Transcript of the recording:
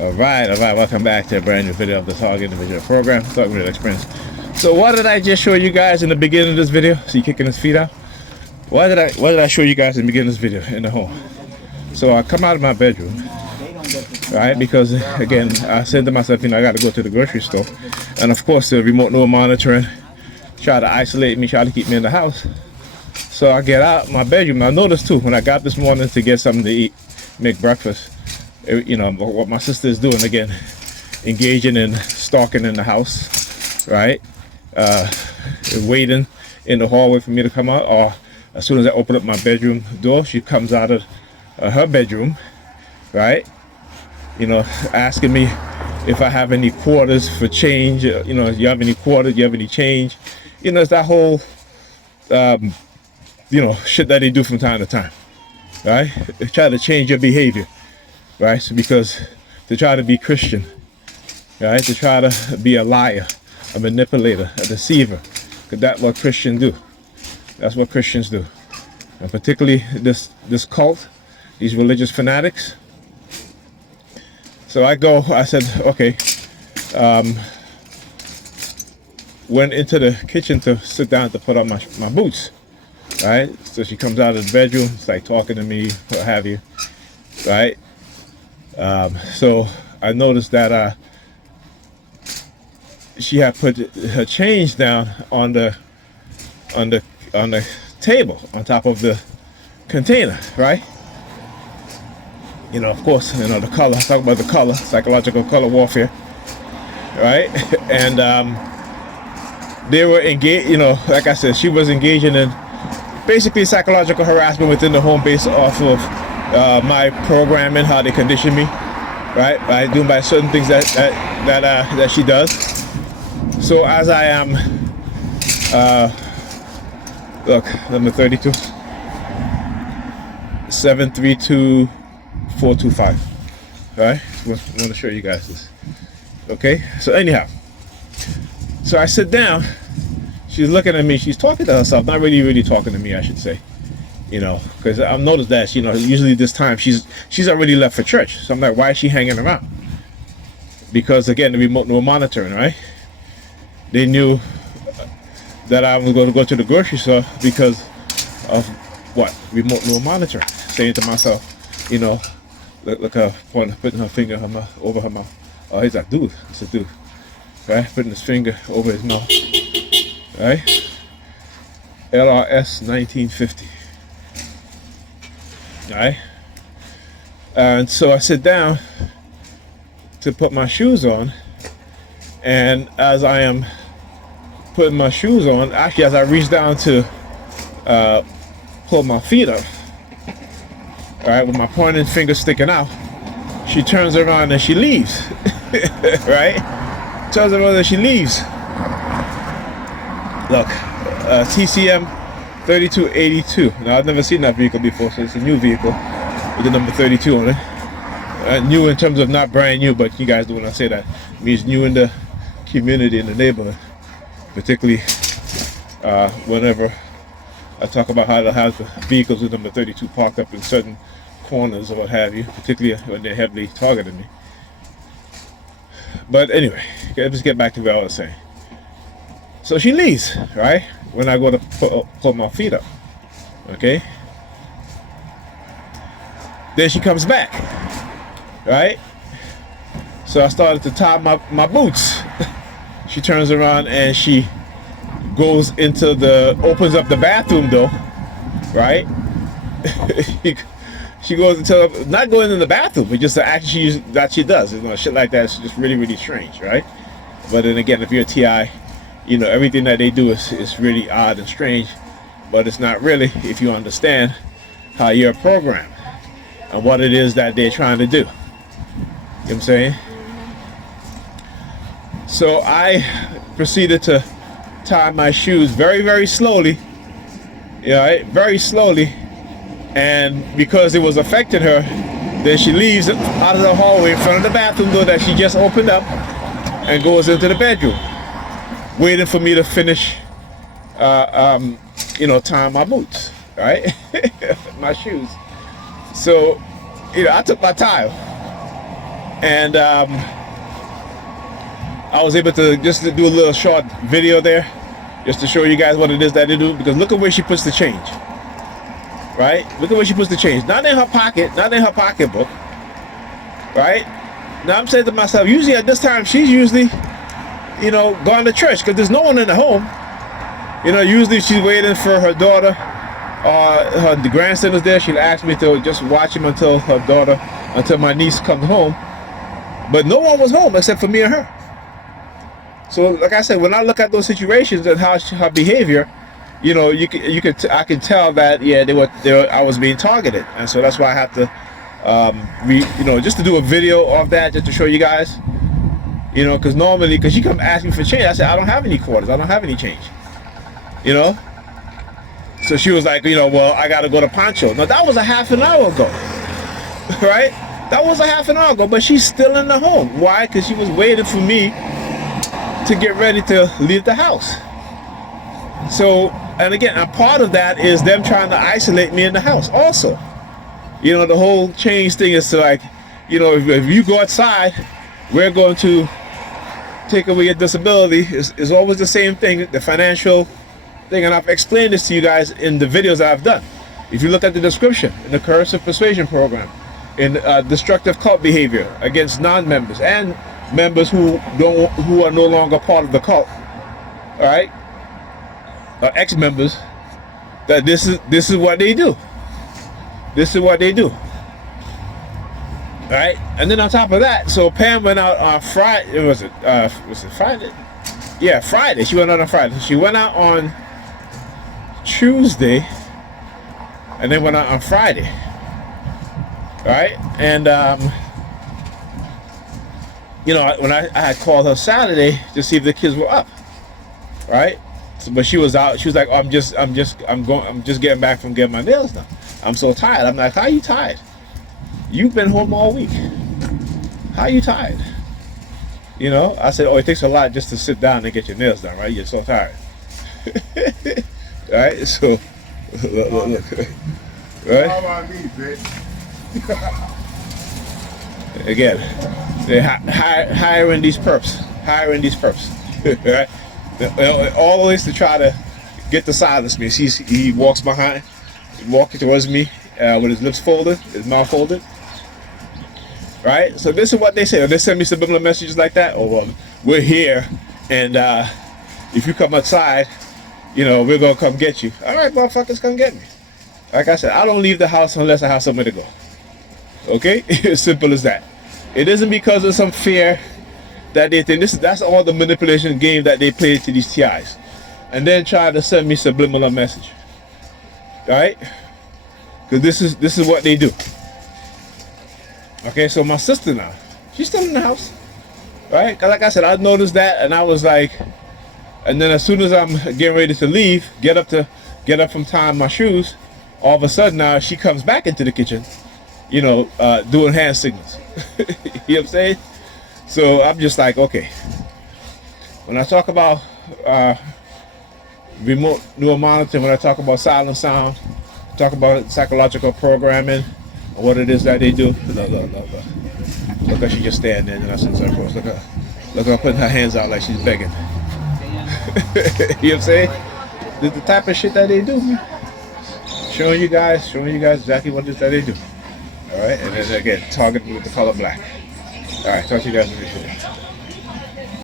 All right, welcome back to a brand new video of the Target Individual Program, Target Individual Experience. So what did I just show you guys in the beginning of this video? See, kicking his feet out? What did I show you guys in the beginning of this video in the home? So I come out of my bedroom, right? Because again, I said to myself, I got to go to the grocery store, and of course the remote no monitoring try to isolate me, try to keep me in the house. So I get out my bedroom. I noticed too when I got up this morning to get something to eat, make breakfast. What my sister is doing again, engaging in stalking in the house, right? Waiting in the hallway for me to come out, or as soon as I open up my bedroom door, she comes out of her bedroom, right? Asking me if I have any quarters for change. You have any quarters? You have any change? It's that whole, shit that they do from time to time, right? They try to change your behavior. Right, so because to try to be Christian, right, to try to be a liar, a manipulator, a deceiver, because that's what Christians do. That's what Christians do, and particularly this cult, these religious fanatics. So I said, okay, went into the kitchen to sit down to put on my boots, right? So she comes out of the bedroom, it's like talking to me, what have you, right? So I noticed that she had put her change down on the table on top of the container, right? Of course, the color. Talk about the color, psychological color warfare, right? And they were engaged. Like I said, she was engaging in basically psychological harassment within the home based off of my programming, how they condition me, right? By certain things that she does. So as I am, look, number 32, 732425, right? I want to show you guys this. Okay. So anyhow, so I sit down. She's looking at me. She's talking to herself, not really talking to me, I should say. Because I've noticed that, usually this time she's already left for church. So I'm like, why is she hanging around? Because again, the remote no monitoring, right? They knew that I was going to go to the grocery store because of what? Remote no monitoring. Saying to myself, look her putting her finger over her mouth. Oh, he's like, dude. It's a dude, right? Putting his finger over his mouth, right? LRS 1950. Right, and so I sit down to put my shoes on, and as I am putting my shoes on, actually as I reach down to pull my feet up, all right, with my pointing finger sticking out, she turns around and she leaves. Right, turns around and she leaves. Look, TCM 3282. Now I've never seen that vehicle before, so it's a new vehicle with the number 32 on it. New in terms of not brand new, but you guys know when I say that, it means new in the community, in the neighborhood. Particularly whenever I talk about how to have the vehicles with number 32 parked up in certain corners or what have you, particularly when they're heavily targeting me. But anyway, let's get back to what I was saying. So she leaves, right? When I go to pull my feet up, okay? Then she comes back, right? So I started to tie my boots. She turns around and she goes opens up the bathroom door, right? She goes into, not going in the bathroom, but just the action that she does. Shit like that is just really strange, right? But then again, if you're a TI, everything that they do is really odd and strange, but it's not really if you understand how you're programmed and what it is that they're trying to do. You know what I'm saying? So I proceeded to tie my shoes very slowly, right? Very slowly, and because it was affecting her, then she leaves out of the hallway in front of the bathroom door that she just opened up and goes into the bedroom, waiting for me to finish, tying my boots, right? My shoes. So, I took my tile, And I was able to just do a little short video there, just to show you guys what it is that they do. Because look at where she puts the change, right? Look at where she puts the change. Not in her pocket, not in her pocketbook, right? Now I'm saying to myself, usually at this time, she's usually, you know, gone to church because there's no one in the home. You know, usually she's waiting for her daughter. The grandson is there. She'll ask me to just watch him until my niece comes home. But no one was home except for me and her. So, like I said, when I look at those situations and how her behavior, you know, I can tell that I was being targeted, and so that's why I have to, just to do a video of that, just to show you guys, you know, because normally, because she come asking for change, I said I don't have any quarters, I don't have any change, you know. So she was like, you know, well, I got to go to Pancho. Now that was a half an hour ago, right? That was a half an hour ago, but she's still in the home. Why? Because she was waiting for me to get ready to leave the house. So, and again, a part of that is them trying to isolate me in the house also. You know, the whole change thing is to, like, you know, if you go outside, we're going to take away your disability. Is always the same thing, the financial thing, and I've explained this to you guys in the videos I've done. If you look at the description, in the Coercive Persuasion Program, in destructive cult behavior against non-members and members who are no longer part of the cult, all right, or ex-members, that this is what they do. This is what they do. All right, and then on top of that, so Pam went out on Friday. Was it Friday? Yeah, Friday. She went out on Friday. She went out on Tuesday, and then went out on Friday. All right, and you know, when I had called her Saturday to see if the kids were up, right? So, but she was out. She was like, oh, I'm just getting back from getting my nails done. I'm so tired. I'm like, how are you tired? You've been home all week. How are you tired? You know, I said, oh, it takes a lot just to sit down and get your nails done, right? You're so tired. All right, so look. Right? All on me, bitch. Again, they're hiring these perps, right? Always to try to get to silence me. He walks behind, walking towards me with his lips folded, his mouth folded. Right? So this is what they say. They send me subliminal messages like that. Oh, well, we're here, and if you come outside, you know, we're gonna come get you. All right, motherfuckers, come get me. Like I said, I don't leave the house unless I have somewhere to go. Okay? As simple as that. It isn't because of some fear that they think that's all the manipulation game that they play to these TIs, and then try to send me subliminal message. All right? Because this is what they do. Okay, so my sister now, she's still in the house, right? Because like I said, I noticed that, and I was like, and then as soon as I'm getting ready to leave, get up from tying my shoes, all of a sudden now she comes back into the kitchen, you know, doing hand signals. You know what I'm saying? So I'm just like, okay. When I talk about remote neural monitoring, when I talk about silent sound, talk about psychological programming, and what it is that they do. Look how she just standing there and I said, look at her putting her hands out like she's begging. You know what I'm saying? This is the type of shit that they do. Showing you guys exactly what it is that they do. All right, and then again, targeting with the color black. All right, talk to you guys in the video.